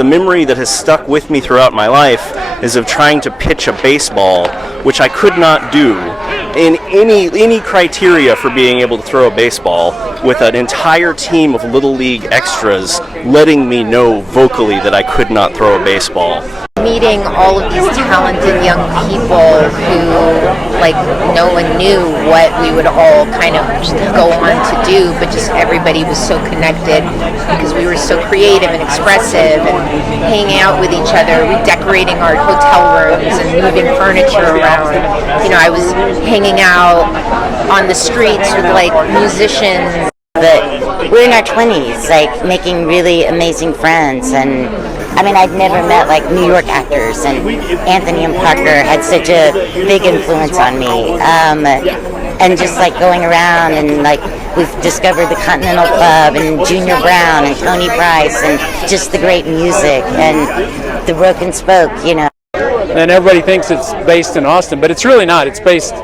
the memory that has stuck with me throughout my life is of trying to pitch a baseball, which I could not do in any criteria for being able to throw a baseball, with an entire team of Little League extras letting me know vocally that I could not throw a baseball. Meeting all of these talented young people who, like, no one knew what we would all kind of go on to do, but just everybody was so connected because we were so creative and expressive and hanging out with each other, redecorating our hotel rooms and moving furniture around. You know, I was hanging out on the streets with, like, musicians. But we're in our 20s, like, making really amazing friends. And I mean, I'd never met, like, New York actors, and Anthony and Parker had such a big influence on me. And just, like, going around and, like, we've discovered the Continental Club and Junior Brown and Tony Price and just the great music and the Broken Spoke, you know. And everybody thinks it's based in Austin, but it's really not. It's based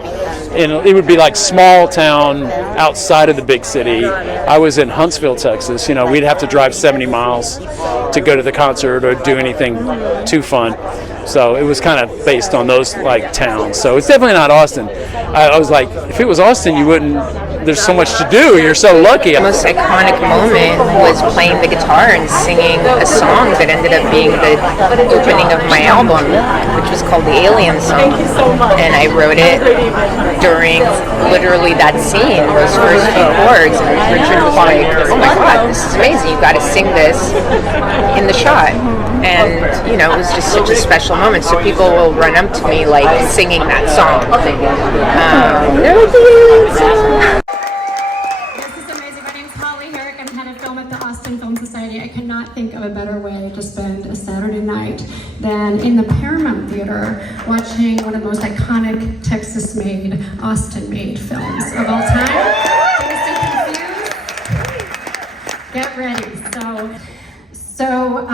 in, it would be like small town outside of the big city. I was in Huntsville, Texas. You know, we'd have to drive 70 miles to go to the concert or do anything too fun. So it was kind of based on those, like, towns. So it's definitely not Austin. I was like, if it was Austin, you wouldn't. There's so much to do. You're so lucky. The most iconic moment was playing the guitar and singing a song that ended up being the opening of my album, which was called the Alien Song. And I wrote it during literally that scene, those first few chords. And Richard was like, oh my God, this is amazing. You got to sing this in the shot. And, you know, it was just such a special moment. So people will run up to me, like, singing that song. This is amazing. My name's Holly Herrick. I'm head of film at the Austin Film Society. I cannot think of a better way to spend a Saturday night than in the Paramount Theater watching one of the most iconic Texas-made, Austin-made films of all time. Dazed and Confused. Get ready. So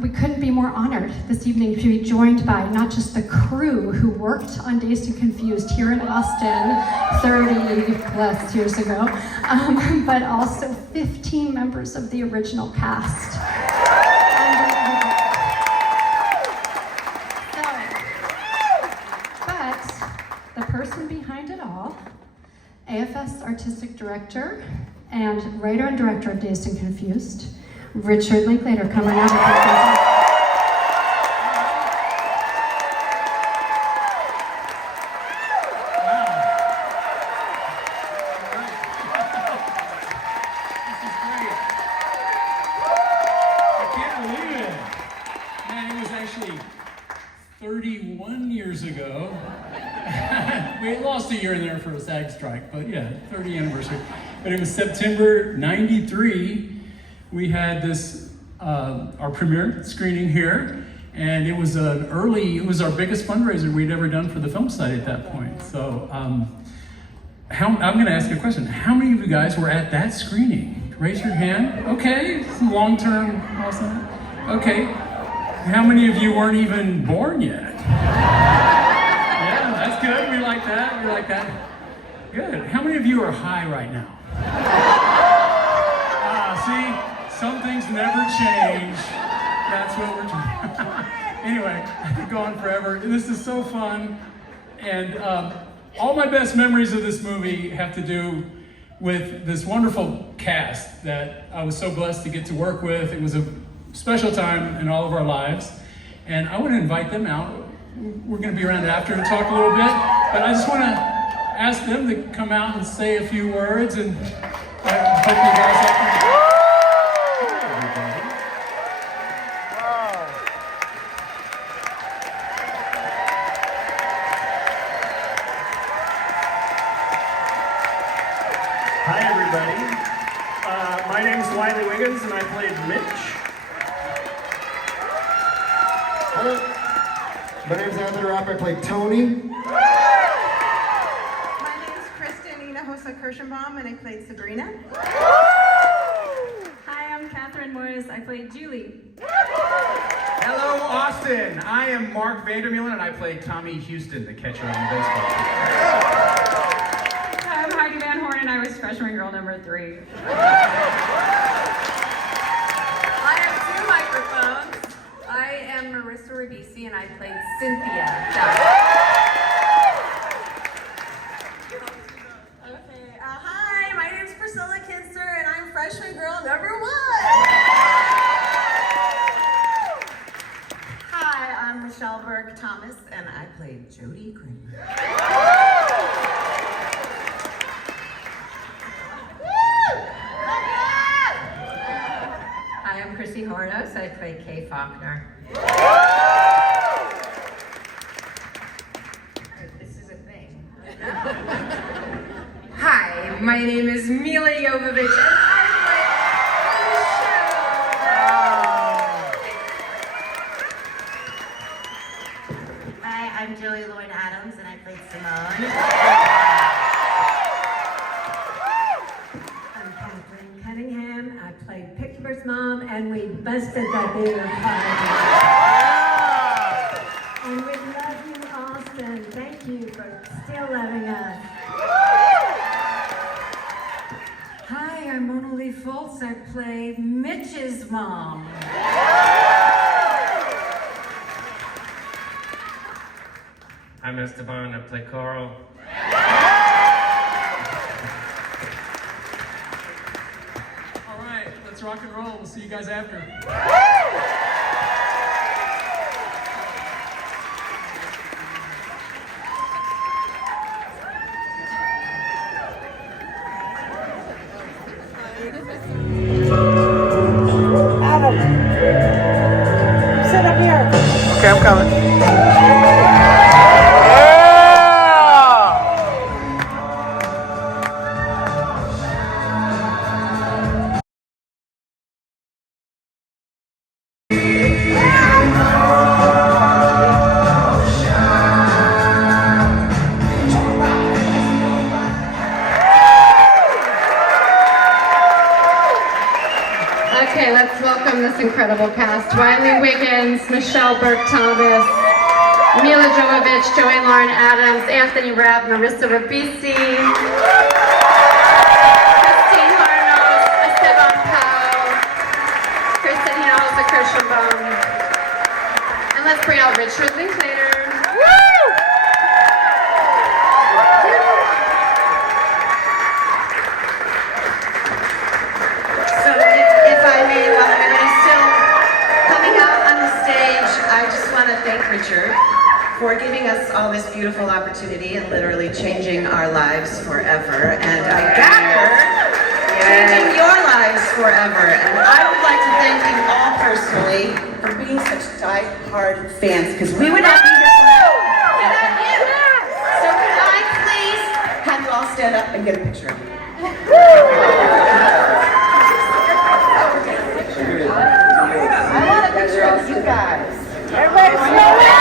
we couldn't be more honored this evening to be joined by not just the crew who worked on Dazed and Confused here in Austin 30 plus years ago, but also 15 members of the original cast. But the person behind it all, AFS Artistic Director and writer and director of Dazed and Confused, Richard Linklater, come right out. This is great. I can't believe it. Man, it was actually 31 years ago. We lost a year in there for a SAG strike, but yeah, 30th anniversary. But it was September '93. We had this, our premiere screening here, and it was it was our biggest fundraiser we'd ever done for the film site at that point. So I'm gonna ask you a question. How many of you guys were at that screening? Raise your hand. Okay, some long-term, awesome. Okay, how many of you weren't even born yet? Yeah, that's good, we like that, we like that. Good, how many of you are high right now? See? Some things never change. That's what we're doing. Anyway, I could go on forever. This is so fun. And all my best memories of this movie have to do with this wonderful cast that I was so blessed to get to work with. It was a special time in all of our lives. And I want to invite them out. We're going to be around after and talk a little bit. But I just want to ask them to come out and say a few words. And I hope you guys have fun. Hi, everybody. My name's Wiley Wiggins, and I played Mitch. Hello. My name's Anthony Rapp. I played Tony. My name's Kristen Hinojosa Kirschenbaum, and I played Sabrina. Hi, I'm Catherine Moyes. I played Julie. Hello, Austin. I am Mark Vandermeulen, and I played Tommy Houston, the catcher on the baseball team. Hi, I'm Heidi Van Horn, and I was freshman girl number 3. I have 2 microphones. I am Marissa Ribisi, and I played Cynthia. Okay, hi, my name's Priscilla Kinster, and I'm freshman girl number 1. Hi, I'm Michelle Burke-Thomas, and I played Jodie Kramer. Hi, I'm Chrissy Hornos. I played Kay Faulkner. This is a thing. Hi, my name is Mila Jovovich, and I play Michelle. Hi, I'm Joey Lloyd-Adams, and I played Simone. I'm Kathleen Cunningham. I played Pittsburgh's mom, and we busted that dinner party. And we love you, Austin. Thank you for still loving us. Hi, I'm Mona Lee Foltz. I play Mitch's mom. I'm Esteban. I play Carl. All right, let's rock and roll. We'll see you guys after. Sit up here. Okay, I'm coming. Okay, let's welcome this incredible cast. Wiley Wiggins, Michelle Burke-Thomas, Mila Jovovich, Joey Lauren Adams, Anthony Rabb, Marissa Ribisi, Christine Harnos, Esteban Powell, Kristen Hinojosa Kirschenbaum. And let's bring out Richard Linklater. So if I may, while everybody's still coming out on the stage, I just want to thank Richard for giving us all this beautiful opportunity and literally changing our lives forever. And I gather, changing your lives forever. And I would like to thank you all personally for being such die-hard fans, because we would not be here without you. So can I please have you all stand up and get a picture of me? I want a picture of you guys. Everybody slow down!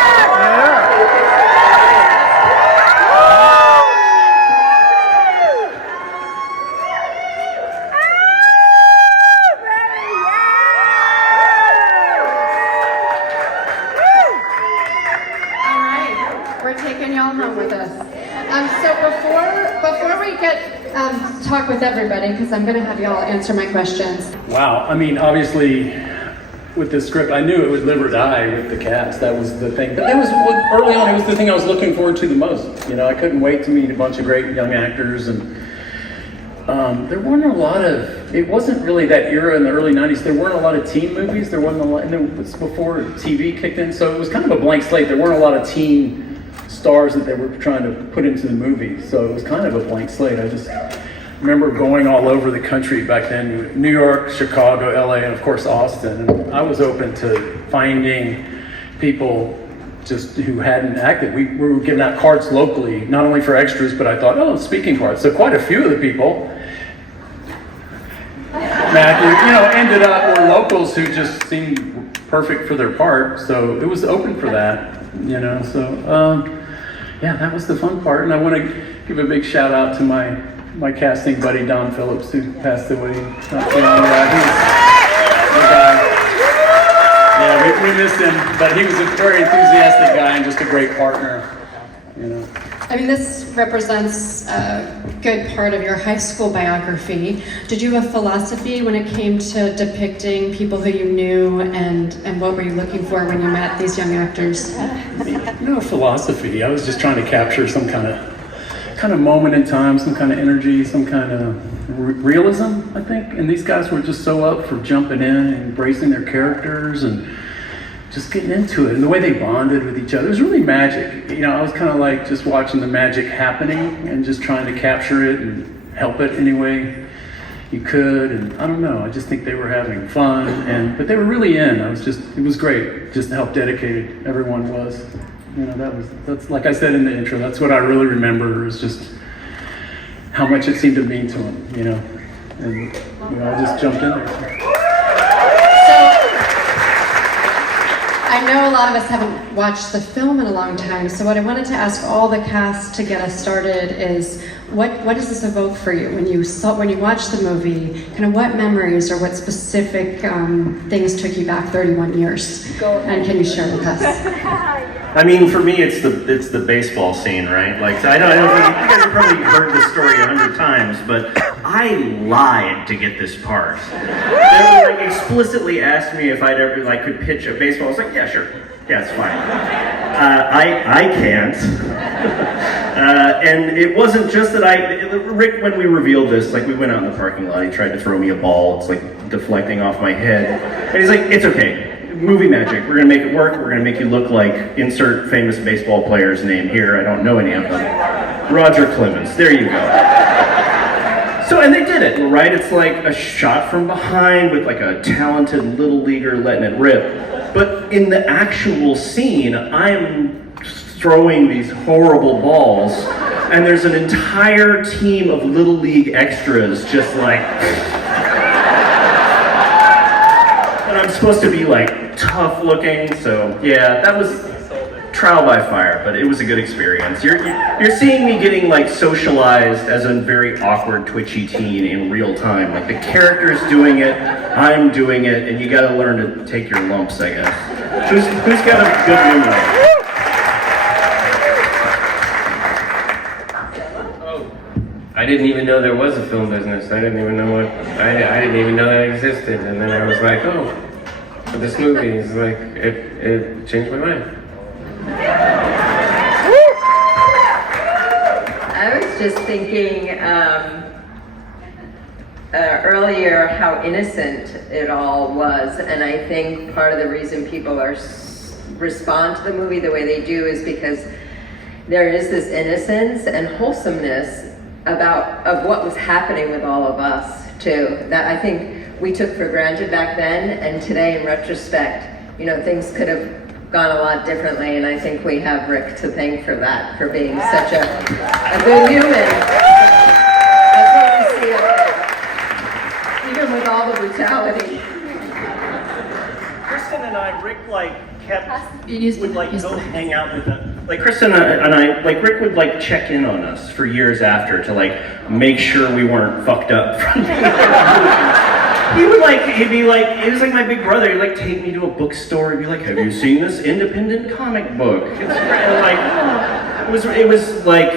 All right, we're taking y'all home with us. So before we get talk with everybody, because I'm going to have y'all answer my questions. Wow, I mean, obviously, with this script, I knew it would live or die with the cast. That was the thing. But that was early on. It was the thing I was looking forward to the most. You know, I couldn't wait to meet a bunch of great young actors, and there weren't a lot of. It wasn't really that era in the early '90s. There weren't a lot of teen movies. There wasn't a lot, and it was before TV kicked in. So it was kind of a blank slate. There weren't a lot of teen stars that they were trying to put into the movie. So it was kind of a blank slate. I just remember going all over the country back then, New York, Chicago, LA, and of course Austin. And I was open to finding people just who hadn't acted. We were giving out cards locally, not only for extras, but I thought, oh, speaking cards. So quite a few of the people, Matthew, ended up were locals who just seemed perfect for their part. So it was open for that, So yeah, that was the fun part. And I want to give a big shout out to my casting buddy Don Phillips, who passed away not too long ago. Yeah, we missed him, but he was a very enthusiastic guy and just a great partner. I mean, this represents a good part of your high school biography. Did you have a philosophy when it came to depicting people who you knew, and what were you looking for when you met these young actors? No philosophy. I was just trying to capture some kind of moment in time, some kind of energy, some kind of realism, I think. And these guys were just so up for jumping in and embracing their characters and just getting into it. And the way they bonded with each other, it was really magic. You know, I was kind of like just watching the magic happening and just trying to capture it and help it any way you could. And I don't know, I just think they were having fun, but they were really in. It was great just how dedicated everyone was. You know, that's like I said in the intro, that's what I really remember, is just how much it seemed to mean to them, you know. And you know, I just jumped in there. I know a lot of us haven't watched the film in a long time, so what I wanted to ask all the cast to get us started is, what does this evoke for you when you watch the movie? Kind of what memories or what specific things took you back 31 years? And can you share with us? I mean, for me, it's the baseball scene, right? Like, I don't know, you guys have probably heard this story 100 times, but I lied to get this part. They were, like, explicitly asked me if I'd ever, like, could pitch a baseball. I was like, yeah, sure. Yeah, it's fine. I can't. And it wasn't just that Rick, when we revealed this, like, we went out in the parking lot, he tried to throw me a ball. It's, like, deflecting off my head. And he's like, it's okay. Movie magic. We're gonna make it work. We're gonna make you look like insert famous baseball player's name here. I don't know any of them. Roger Clemens. There you go. So, and they did it, right? It's like a shot from behind with like a talented little leaguer letting it rip. But in the actual scene, I'm throwing these horrible balls, and there's an entire team of little league extras just like. And I'm supposed to be like tough looking, so yeah, that was trial by fire, but it was a good experience. You're seeing me getting like socialized as a very awkward, twitchy teen in real time. Like the character's doing it, I'm doing it, and you gotta learn to take your lumps, I guess. Who's got a good roommate? I didn't even know there was a film business. I didn't even know I didn't even know that existed. And then I was like, oh, but this movie is like, it changed my mind. I was just thinking earlier how innocent it all was, and I think part of the reason people respond to the movie the way they do is because there is this innocence and wholesomeness of what was happening with all of us too, that I think we took for granted back then, and today in retrospect, you know, things could have gone a lot differently, and I think we have Rick to thank for that, for being such a good human. That's what we see of him, even with all the brutality. Kristen and I, Rick, like, would like go hang out with them. Like Kristen and I, like Rick would like check in on us for years after to like make sure we weren't fucked up. He'd be like, he was like my big brother. He'd like take me to a bookstore. He'd be like, have you seen this independent comic book? It's like, it was like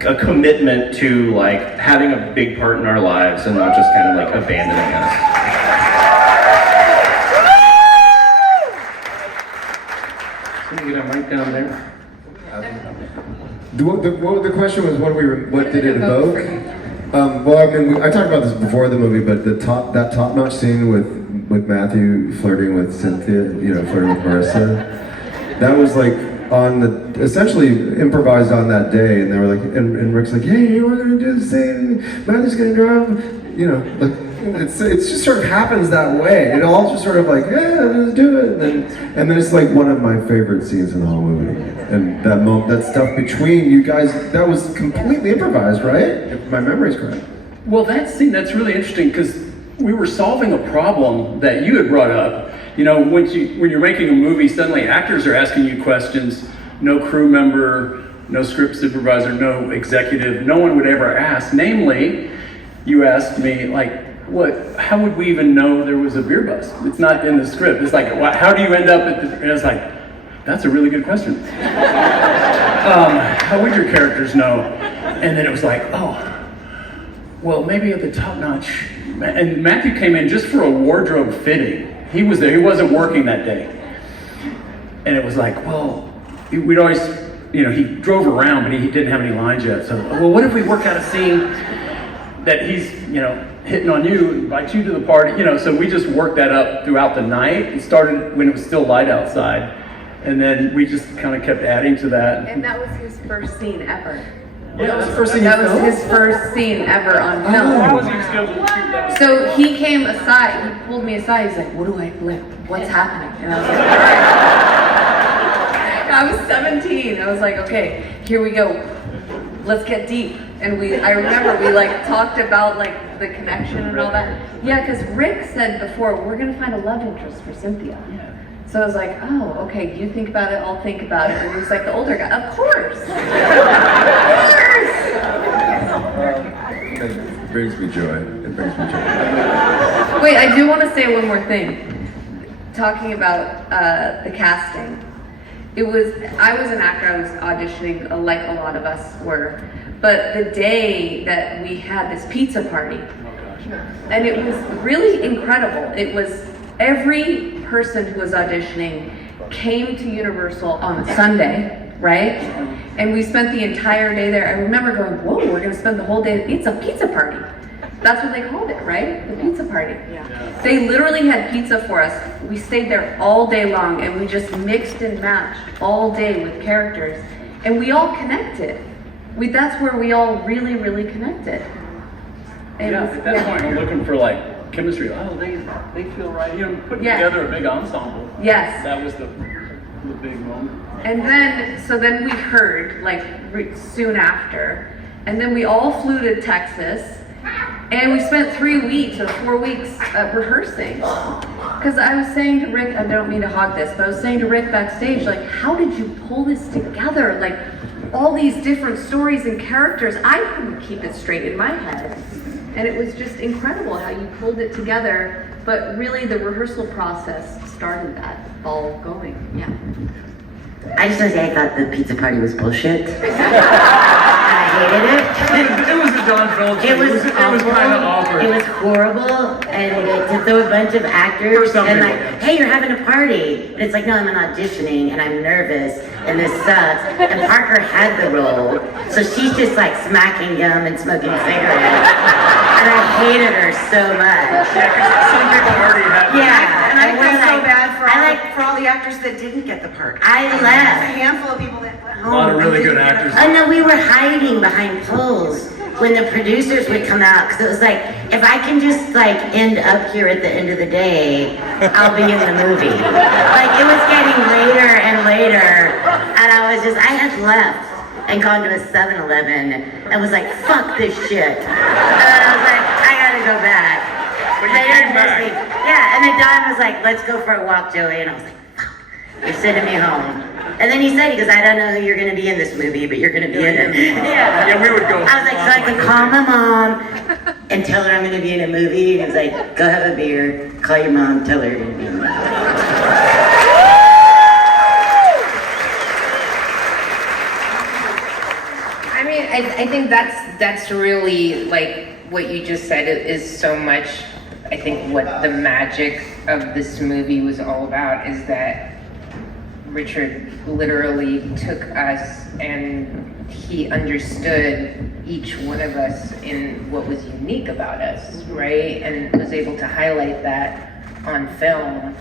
a commitment to like having a big part in our lives and not just kind of like abandoning us. Get a mic down there. The question was, what did it evoke? Well, I mean, I talked about this before the movie, but that top-notch scene with Matthew flirting with Cynthia, you know, flirting with Marissa, that was like essentially improvised on that day, and they were like, and Rick's like, hey, we're gonna do this thing, Matthew's gonna drive, you know, like. It's just sort of happens that way. It all just sort of like, yeah, let's do it. And then it's like one of my favorite scenes in the whole movie. And that stuff between you guys, that was completely improvised, right? If my memory's correct. Well, that scene, that's really interesting because we were solving a problem that you had brought up. You know, when you're making a movie, suddenly actors are asking you questions. No crew member, no script supervisor, no executive, no one would ever ask. Namely, you asked me, like, how would we even know there was a beer bus? It's not in the script. It's like, how do you end up at the, and it's like, that's a really good question. how would your characters know? And then it was like, oh, well, maybe at the top notch. And Matthew came in just for a wardrobe fitting. He was there, he wasn't working that day. And it was like, well, we'd always, he drove around, but he didn't have any lines yet. So, well, what if we work out a scene that he's, hitting on you, invite you to the party, so we just worked that up throughout the night. It started when it was still light outside. And then we just kind of kept adding to that. And that was his first scene ever. Yeah, that was the first scene That was his first scene ever on film. How was he scheduled to shoot that? So he came aside, he pulled me aside, he's like, what's happening? And I was like, all right. I was 17. I was like, okay, here we go. Let's get deep. And I remember we talked about the connection and all that. Yeah, because Rick said before, we're gonna find a love interest for Cynthia. So I was like, oh, okay, you think about it, I'll think about it. And he's like the older guy, of course! It brings me joy. It brings me joy. Wait, I do want to say one more thing. Talking about the casting. I was an actor, I was auditioning like a lot of us were. But the day that we had this pizza party, and it was really incredible. It was every person who was auditioning came to Universal on a Sunday, right? And we spent the entire day there. I remember going, whoa, we're gonna spend the whole day, it's a pizza party. That's what they called it, right? The pizza party. Yeah. They literally had pizza for us. We stayed there all day long and we just mixed and matched all day with characters. And we all connected. That's where we all really, really connected. And at that point you're looking for chemistry. Oh, they feel right. Putting together a big ensemble. Yes. That was the big moment. And then we heard soon after, and then we all flew to Texas, and we spent 3 weeks or 4 weeks rehearsing. Because I was saying to Rick, I don't mean to hog this, but I was saying to Rick backstage, how did you pull this together? All these different stories and characters, I couldn't keep it straight in my head. And it was just incredible how you pulled it together, but really the rehearsal process started that all going, yeah. I just want to say I thought the pizza party was bullshit. I hated it. It was a John Phillips. It was kind of awkward. It was horrible, and to throw a bunch of actors and hey, you're having a party, but it's no, I'm auditioning and I'm nervous and this sucks. And Parker had the role, so she's just smacking gum and smoking cigarettes, and I hated her so much. Yeah, because some people already had. Yeah, and I feel so bad for all the actors that didn't get the part. I left. A handful of people that went home. A lot of really good actors. Oh no, we were hiding behind poles when the producers would come out, because it was if I can just end up here at the end of the day, I'll be in the movie. It was getting later and later, and I had left and gone to a 7-Eleven and was fuck this shit. And then I was I gotta go back. But you came back. Yeah, and then Don was let's go for a walk, Joey, and I was fuck, you're sending me home. And then he goes, I don't know who you're going to be in this movie, but you're going to be in it. Yeah, we would go. I was so I can call my mom and tell her I'm going to be in a movie. And he was go have a beer, call your mom, tell her you're going to be in a movie. I mean, I think that's really what you just said is so much, I think, what the magic of this movie was all about, is that Richard literally took us and he understood each one of us in what was unique about us, right? And was able to highlight that on film.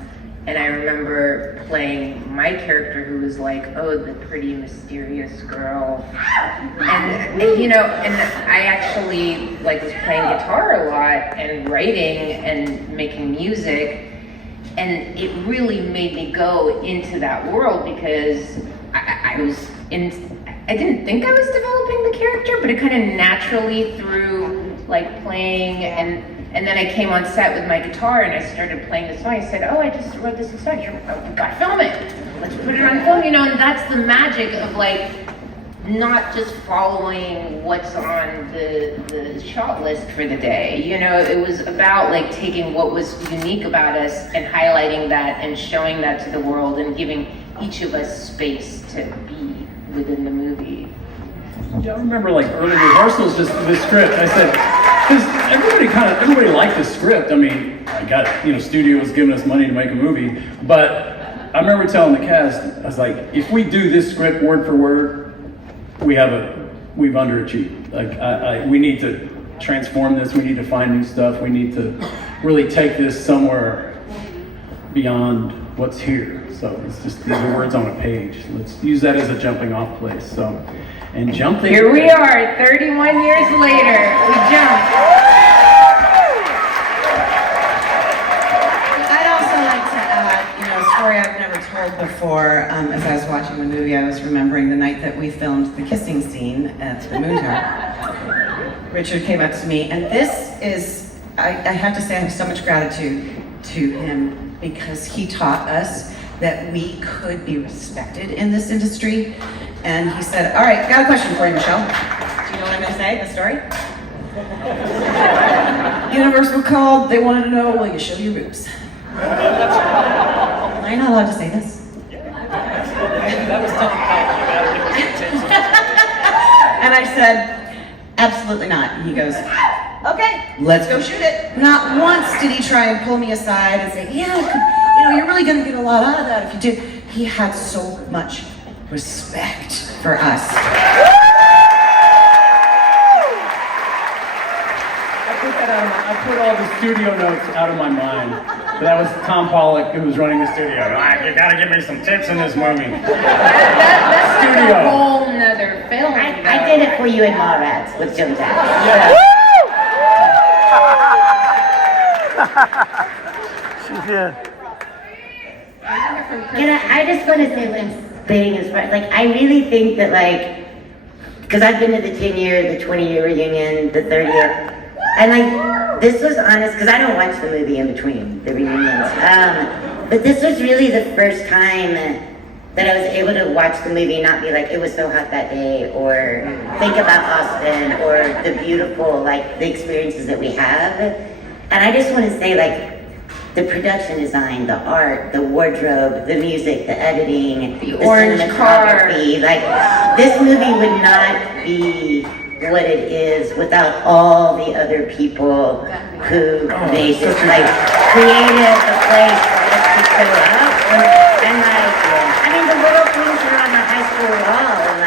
And I remember playing my character who was the pretty mysterious girl. And I actually was playing guitar a lot and writing and making music. And it really made me go into that world because I didn't think I was developing the character, but it kind of naturally through playing and then I came on set with my guitar and I started playing the song. I said, oh, I just wrote this song. We've got to film it. Let's put it on film, and that's the magic of not just following what's on the shot list for the day. It was about taking what was unique about us and highlighting that and showing that to the world and giving each of us space to be within the movie. I remember like early rehearsals, just the script. I said, because everybody liked the script. I mean, I got, studio was giving us money to make a movie, but I remember telling the cast, I was like, if we do this script word for word, we've underachieved. Like, we need to transform this. We need to find new stuff. We need to really take this somewhere beyond what's here. So it's just, these are words on a page. Let's use that as a jumping off place. So, and jump things. Here we are, 31 years later. We jumped. I'd also like to add, a story I've never told before. As I was watching the movie, I was remembering the night that we filmed the kissing scene at the Moon Tower. Richard came up to me, and this is, I have to say, I have so much gratitude to him because he taught us that we could be respected in this industry. And he said, all right, got a question for you, Michelle. Do you know what I'm gonna say, the story? Universal called, they wanted to know, will you show your boobs? Am I not allowed to say this? That was And I said, absolutely not. And he goes, okay, let's go shoot it. Not once did he try and pull me aside and say, yeah, you're really gonna get a lot out of that if you do. He had so much respect for us. I put all the studio notes out of my mind. But that was Tom Pollock who was running the studio. You gotta give me some tips in this movie. That's Studio. a whole nother film. I did it for you in Mallrats with Jim Tack. Yeah. I just want to say what I'm saying is right. Like, I really think that, like, because I've been to the 10-year, the 20-year reunion, the 30th, and like, this was honest, because I don't watch the movie in between the reunions, but this was really the first time that I was able to watch the movie and not be like, it was so hot that day, or think about Austin, or the beautiful, like, the experiences that we have. And I just want to say, like, the production design, the art, the wardrobe, the music, the editing, the orange cinematography, like, this movie would not be what it is without all the other people who made this, like, created the place for us to show up. And like, I mean, the little things are on the high school wall, and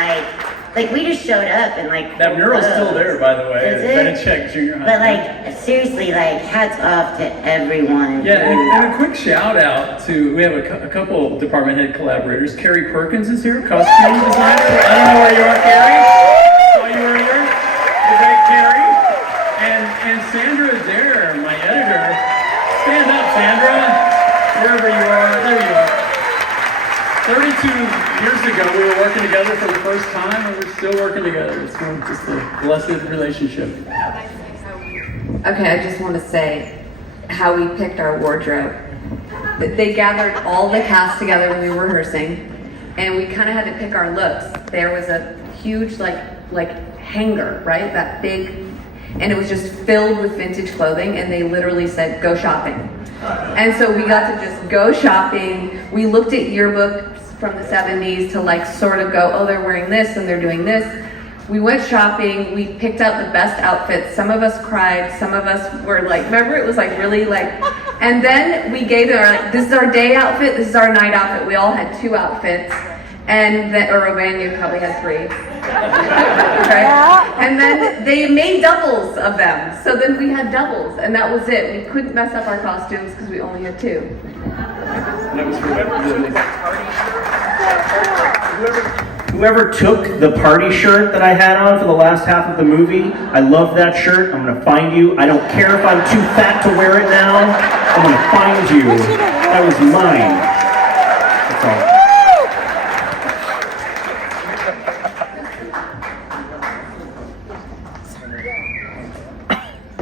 like we just showed up and like. That mural's still there, by the way. Is it? Benachek Junior High. But like, seriously, like, hats off to everyone. Yeah, and a quick shout out to, we have a couple department head collaborators. Carrie Perkins is here, costume designer. I don't know where you are, Carrie. Saw you earlier. The great Carrie. And Sandra Adair, my editor. Stand up, Sandra. Wherever you are. There you are. 32 years ago, we were working together for the first time, and we're still working together. It's been just a blessed relationship. Okay, I just want to say how we picked our wardrobe. They gathered all the cast together when we were rehearsing, and we kind of had to pick our looks. There was a huge like hanger, right? That big, and it was just filled with vintage clothing, and they literally said, go shopping. And so we got to just go shopping. We looked at yearbooks from the 70s to like sort of go, oh, they're wearing this and they're doing this. We went shopping, we picked out the best outfits. Some of us cried, some of us were like, remember, it was like really like, and then we gave our, this is our day outfit, this is our night outfit. We all had 2 outfits, and then, or Ovania probably had 3. Right? And then they made doubles of them. So then we had doubles, and that was it. We couldn't mess up our costumes because we only had 2. That was Whoever took the party shirt that I had on for the last half of the movie, I love that shirt. I'm gonna find you. I don't care if I'm too fat to wear it now. I'm gonna find you. That was mine. That's all.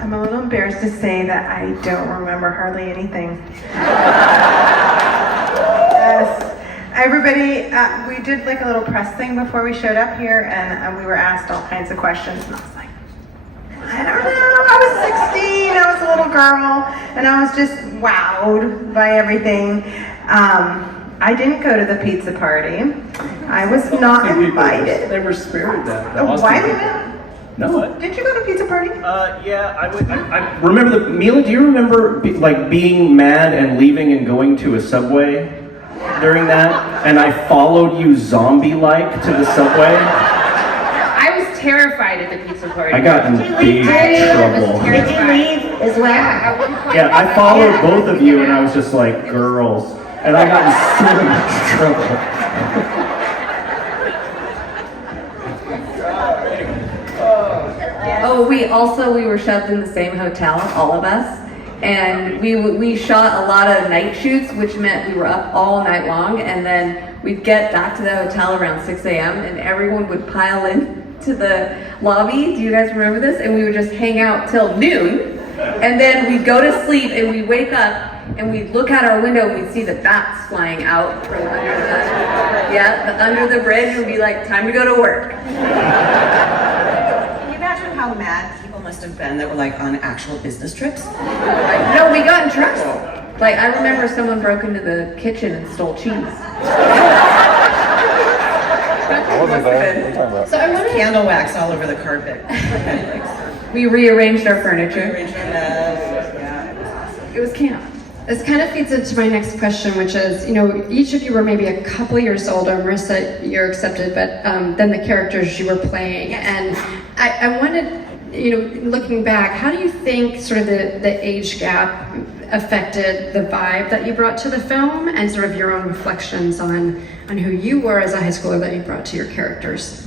I'm a little embarrassed to say that I don't remember hardly anything. Everybody, we did like a little press thing before we showed up here, and we were asked all kinds of questions, and I was like, I don't know, I was 16, I was a little girl, and I was just wowed by everything. I didn't go to the pizza party. I was not invited. They were spared that. Oh, why didn't No. Did you go to pizza party? Yeah, I remember Mila, do you remember being mad and leaving and going to a Subway during that? And I followed you zombie-like to the Subway? I was terrified at the pizza party. I got in big trouble. Did you leave as well? Yeah, at one point. Yeah, I followed both of you and I was just like, girls. And I got in so much trouble. Oh, we were shoved in the same hotel, all of us, and we shot a lot of night shoots, which meant we were up all night long, and then we'd get back to the hotel around 6 a.m. and everyone would pile in to the lobby. Do you guys remember this? And we would just hang out till noon, and then we'd go to sleep and we'd wake up and we'd look out our window and we'd see the bats flying out from under the bridge and we'd be like, time to go to work. How mad people must have been that were like on actual business trips? No, we got in trouble. Like, I remember someone broke into the kitchen and stole cheese. So I wanted candle wax all over the carpet. We rearranged our furniture. It was camp. This kind of feeds into my next question, which is, each of you were maybe a couple years older. Marissa, you're accepted, but than the characters you were playing. And I wanted, looking back, how do you think sort of the age gap affected the vibe that you brought to the film and sort of your own reflections on who you were as a high schooler that you brought to your characters?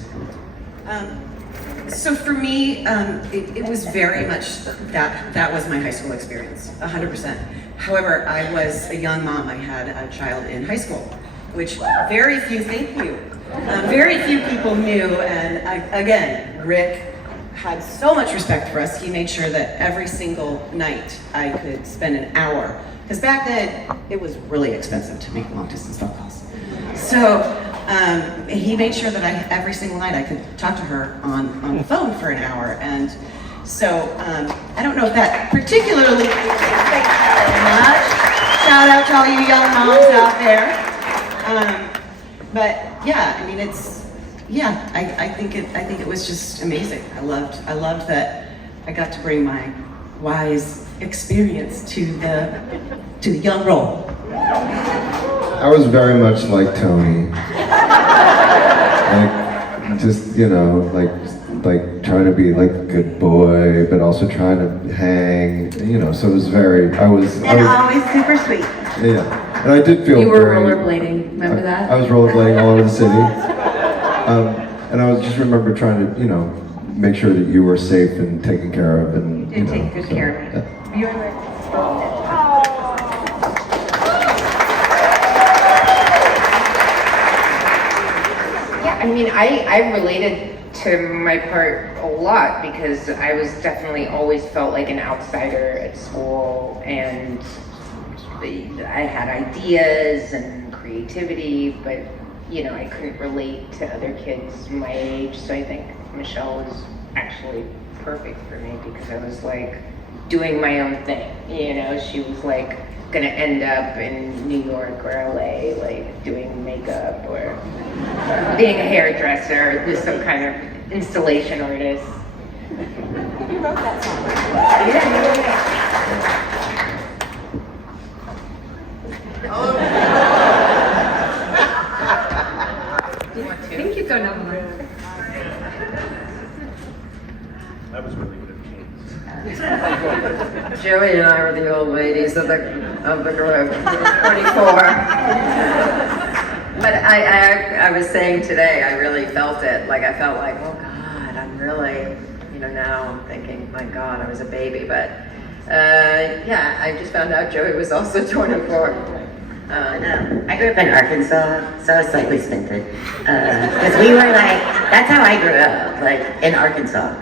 So for me, it was very much that was my high school experience, 100%. However, I was a young mom. I had a child in high school, which very few people knew. And again, Rick had so much respect for us. He made sure that every single night I could spend an hour, because back then it was really expensive to make long distance phone calls. So he made sure that every single night I could talk to her on the phone for an hour. And so I don't know if that particularly much. Shout out to all you young moms out there. But yeah, I mean I think it was just amazing. I loved that I got to bring my wise experience to the young role. I was very much like Tony. Like, just, like trying to be like a good boy, but also trying to hang, so it was always super sweet. Yeah, and I did feel You were rollerblading, remember that? I was rollerblading all over the city. And I just remember trying to, make sure that you were safe and taken care of and, You take good care of me. Yeah. You were I mean, I related to my part a lot because I was definitely always felt like an outsider at school, and I had ideas and creativity, but I couldn't relate to other kids my age. So I think Michelle was actually perfect for me because I was like doing my own thing. She was like gonna end up in New York or LA, like doing makeup or being a hairdresser, with some kind of installation artist. You wrote that song. I think you go number. That was really good. Joey and I were the old ladies of the group. 44. But I was saying today, I really felt it. Like I felt like, oh God, I'm really, now I'm thinking, my God, I was a baby. But yeah, I just found out Joey was also 24. I grew up in Arkansas, so I was slightly stinted. Because we were that's how I grew up, in Arkansas.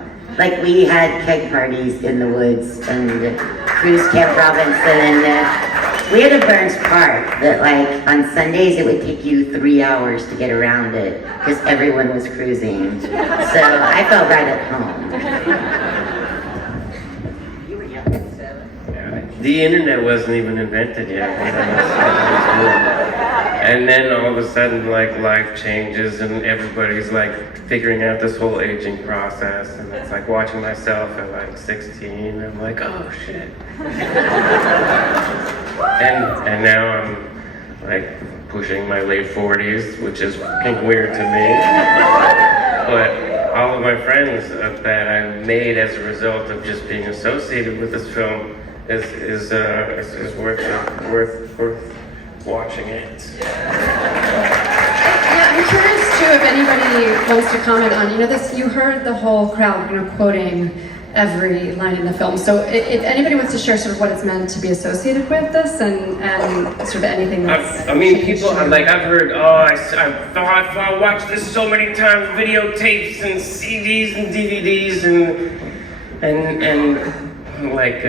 We had keg parties in the woods and cruise Camp Robinson. We had a Burns Park that on Sundays it would take you 3 hours to get around it because everyone was cruising. So I felt right at home. You were young. The internet wasn't even invented yet. And then all of a sudden, like, life changes and everybody's like figuring out this whole aging process. And it's like watching myself at like 16. I'm like, oh shit. and now I'm like pushing my late 40s, which is fucking weird to me. But all of my friends that I made as a result of just being associated with this film is worth watching it. Yeah, I'm curious too if anybody wants to comment on, this, you heard the whole crowd, quoting every line in the film. So if anybody wants to share sort of what it's meant to be associated with this and sort of anything that's people, like, I've heard, I've watched this so many times, videotapes and CDs and DVDs and like,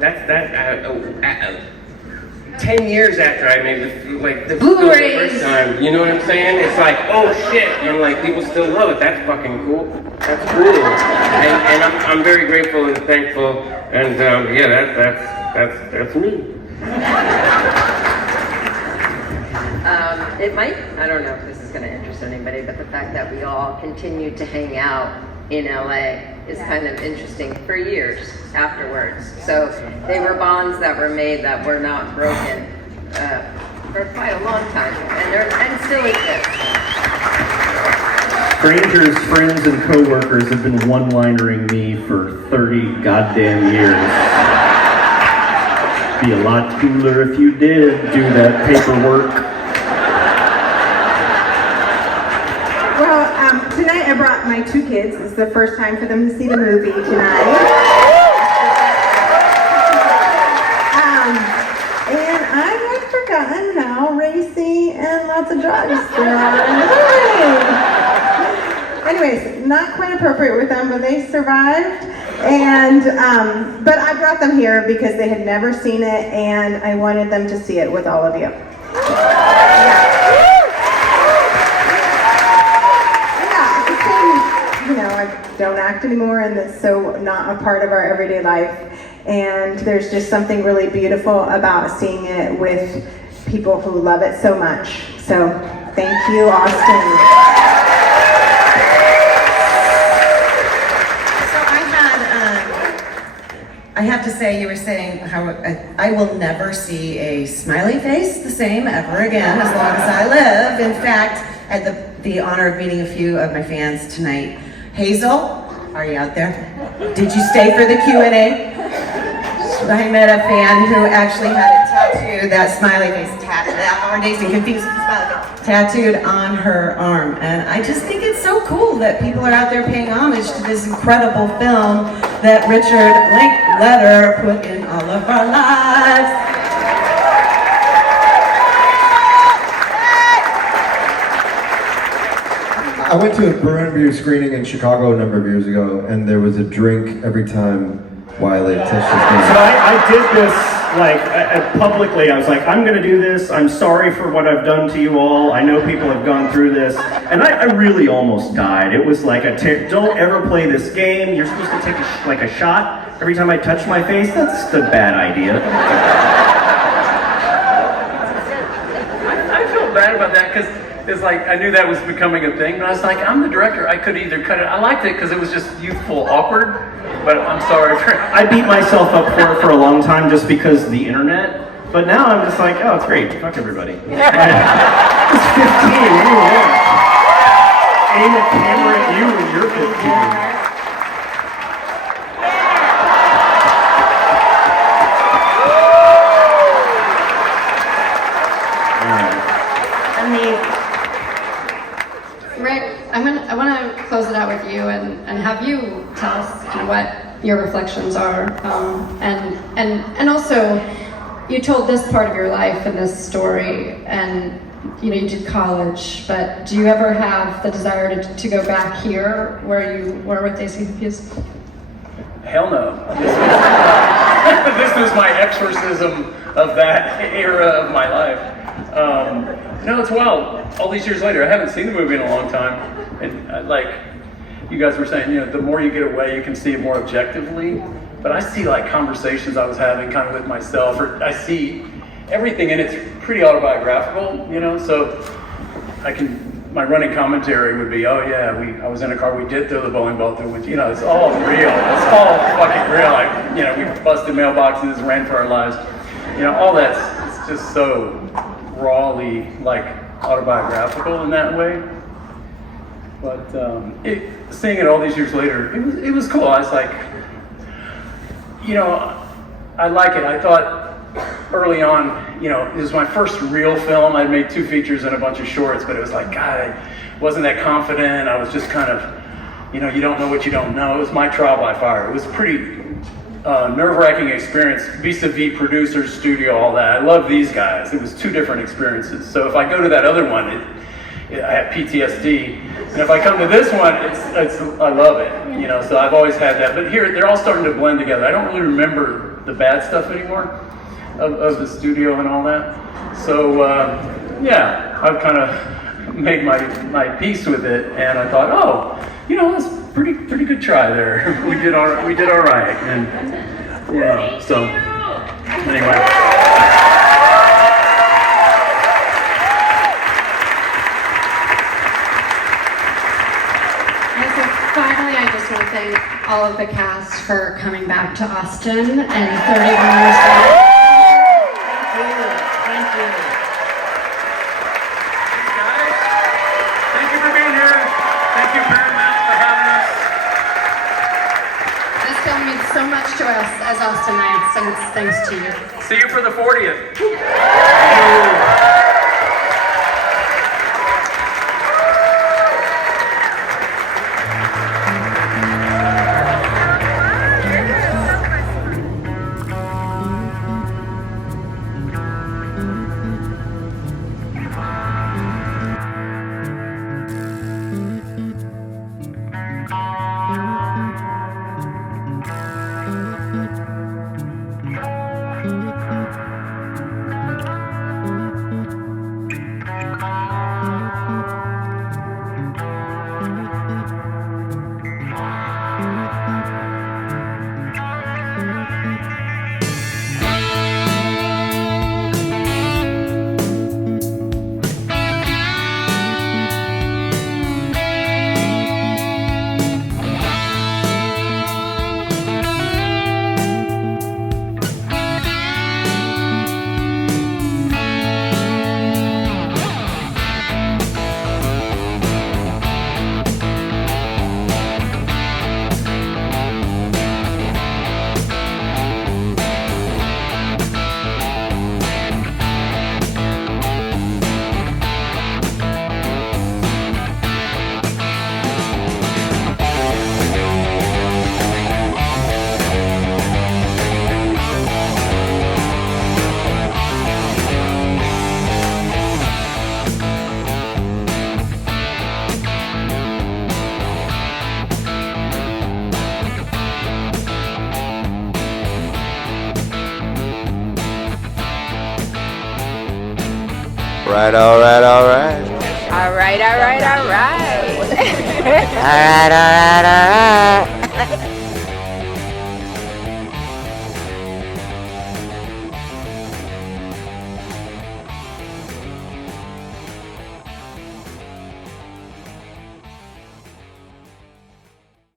that's 10 years after I made the Blu-rays. first time, you know what I'm saying? It's like, oh shit, and like people still love it. That's fucking cool. That's cool. And I'm very grateful and thankful. And that's me. It might, I don't know if this is going to interest anybody, but the fact that we all continued to hang out in LA is kind of interesting for years afterwards. So they were bonds that were made that were not broken for quite a long time, and still exist. Strangers, friends, and coworkers have been one-linering me for 30 goddamn years. Be a lot cooler if you did do that paperwork. Tonight I brought my 2 kids. It's the first time for them to see the movie tonight. And I had forgotten how racy and lots of drugs there are in the movie. Anyways, not quite appropriate with them, but they survived. And but I brought them here because they had never seen it, and I wanted them to see it with all of you. I don't act anymore, and that's so not a part of our everyday life. And there's just something really beautiful about seeing it with people who love it so much. So thank you, Austin. So I have to say, you were saying how I will never see a smiley face the same ever again as long as I live. In fact, I had the honor of meeting a few of my fans tonight. Hazel, are you out there? Did you stay for the Q&A? I met a fan who actually had a tattoo, that smiley face tattooed, tattooed on her arm. And I just think it's so cool that people are out there paying homage to this incredible film that Richard Linklater put in all of our lives. I went to a Bruin View screening in Chicago a number of years ago, and there was a drink every time Wiley touched his game. So I did this, publicly. I was like, I'm going to do this. I'm sorry for what I've done to you all. I know people have gone through this. And I really almost died. It was like, don't ever play this game. You're supposed to take a shot every time I touch my face. That's a bad idea. I feel bad about that because it's like, I knew that was becoming a thing, but I was like, I'm the director. I could either cut it. I liked it because it was just youthful, awkward, but I'm sorry. I beat myself up for a long time just because the internet, but now I'm just like, oh, it's great. Fuck everybody. It's 15. What do you want? Aim a camera at you when you're 15. Rick, I want to close it out with you and have you tell us what your reflections are, and also you told this part of your life in this story, and you did college, but do you ever have the desire to go back here where you were with Dazed and Confused? Hell no. This was my exorcism of that era of my life. No, it's wild. All these years later, I haven't seen the movie in a long time, and like you guys were saying, the more you get away, you can see it more objectively. but I see like conversations I was having kind of with myself, or I see everything in it's pretty autobiographical, you know, so my running commentary would be, oh yeah, I was in a car, we did throw the bowling ball through, you know, it's all real, it's all fucking real, like, you know, we busted mailboxes, ran for our lives, you know, all that's, it's just so rawly, like, autobiographical in that way. But seeing it all these years later, it was cool. I was like, you know, I like it. I thought early on, you know, it was my first real film. I'd made 2 features and a bunch of shorts, but it was like, God, I wasn't that confident. I was just kind of, you know, you don't know what you don't know. It was my trial by fire. It was a pretty nerve-wracking experience, vis-a-vis producers, studio, all that. I love these guys. It was 2 different experiences. So if I go to that other one, I have PTSD, and if I come to this one, it's I love it, you know. So I've always had that. But here, they're all starting to blend together. I don't really remember the bad stuff anymore of the studio and all that. So yeah, I've kind of made my peace with it, and I thought, oh, you know, that's pretty good try there. we did all right, and yeah. So anyway. Finally, I just want to thank all of the cast for coming back to Austin and 31 years later. Thank you. Guys, thank you for being here. Thank you, Paramount, for having us. This film means so much to us as Austinites, and it's thanks to you. See you for the 40th. Right, all right, all right. All right, all right, all right. All right, all right, all right.